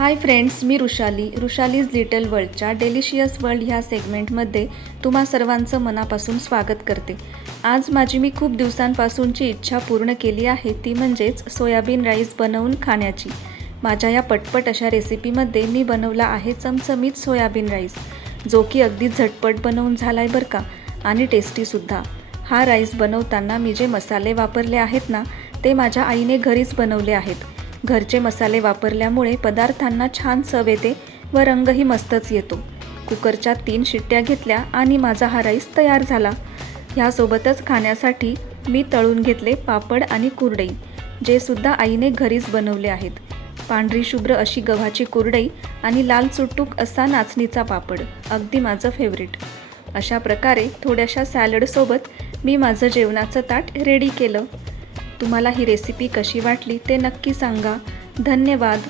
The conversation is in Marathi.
हाय फ्रेंड्स, मी ऋषालीज लिटल वर्ल्डच्या डेलिशियस वर्ल्ड ह्या सेगमेंटमध्ये तुम्हा सर्वांचं मनापासून स्वागत करते। आज माझी मी खूप दिवसांपासूनची इच्छा पूर्ण केली आहे, ती म्हणजेच सोयाबीन राईस बनवून खाण्याची। माझ्या या पटपट अशा रेसिपीमध्ये मी बनवला आहे चमचमीत सोयाबीन राईस, जो की अगदी झटपट बनवून झालाय बरं का, आणि टेस्टीसुद्धा। हा राईस बनवताना मी जे मसाले वापरले आहेत ना, ते माझ्या आईने घरीच बनवले आहेत। घरचे मसाले वापरल्यामुळे पदार्थांना छान चव येते व रंगही मस्तच येतो। कुकरच्या 3 शिट्ट्या घेतल्या आणि माझा हा राईस तयार झाला। ह्यासोबतच खाण्यासाठी मी तळून घेतले पापड आणि कुरडई, जे सुद्धा आईने घरीच बनवले आहेत। पांढरी शुभ्र अशी गव्हाची कुरडई आणि लाल चुटूक असा नाचणीचा पापड, अगदी माझं फेवरेट। अशा प्रकारे थोड्याशा सॅलडसोबत मी माझं जेवणाचं ताट रेडी केलं। तुम्हाला ही रेसिपी कशी वाटली ते नक्की सांगा। धन्यवाद।